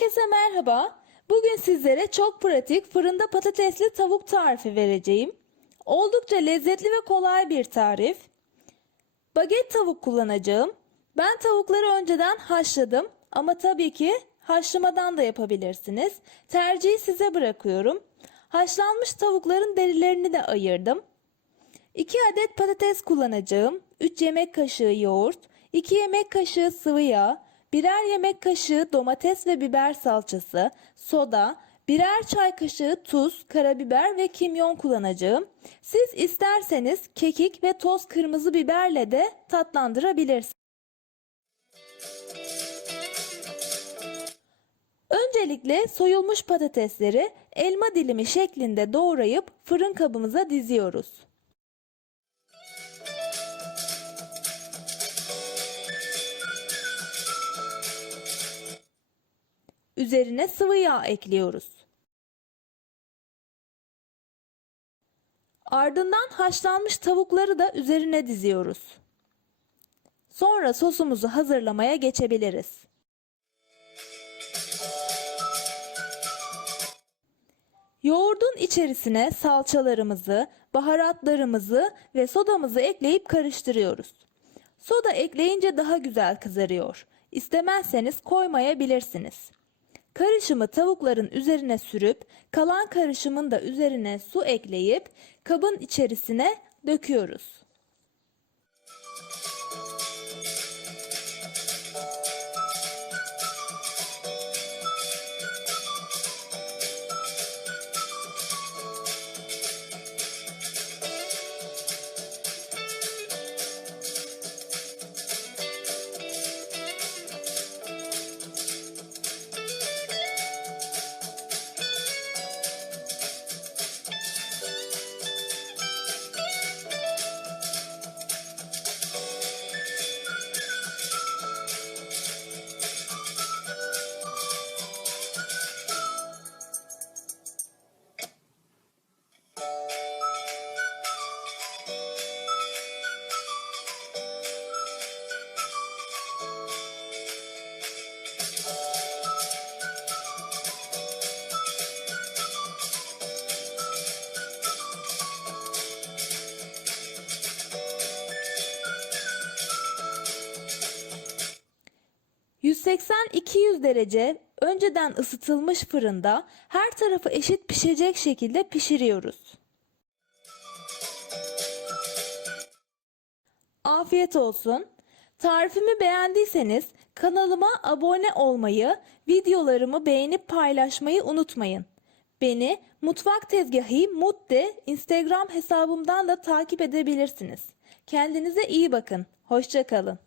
Herkese merhaba. Bugün sizlere çok pratik fırında patatesli tavuk tarifi vereceğim. Oldukça lezzetli ve kolay bir tarif. Baget tavuk kullanacağım. Ben tavukları önceden haşladım ama tabii ki haşlamadan da yapabilirsiniz. Tercihi size bırakıyorum. Haşlanmış tavukların derilerini de ayırdım. 2 adet patates kullanacağım. 3 yemek kaşığı yoğurt, 2 yemek kaşığı sıvı yağ, birer yemek kaşığı domates ve biber salçası, soda, birer çay kaşığı tuz, karabiber ve kimyon kullanacağım. Siz isterseniz kekik ve toz kırmızı biberle de tatlandırabilirsiniz. Öncelikle soyulmuş patatesleri elma dilimi şeklinde doğrayıp fırın kabımıza diziyoruz. Üzerine sıvı yağ ekliyoruz. Ardından haşlanmış tavukları da üzerine diziyoruz. Sonra sosumuzu hazırlamaya geçebiliriz. Yoğurdun içerisine salçalarımızı, baharatlarımızı ve sodamızı ekleyip karıştırıyoruz. Soda ekleyince daha güzel kızarıyor. İstemezseniz koymayabilirsiniz. Karışımı tavukların üzerine sürüp kalan karışımın da üzerine su ekleyip kabın içerisine döküyoruz. ...180-200 derece önceden ısıtılmış fırında her tarafı eşit pişecek şekilde pişiriyoruz. Afiyet olsun. Tarifimi beğendiyseniz kanalıma abone olmayı, videolarımı beğenip paylaşmayı unutmayın. Beni Mutfak Tezgahı Mutde Instagram hesabımdan da takip edebilirsiniz. Kendinize iyi bakın. Hoşçakalın.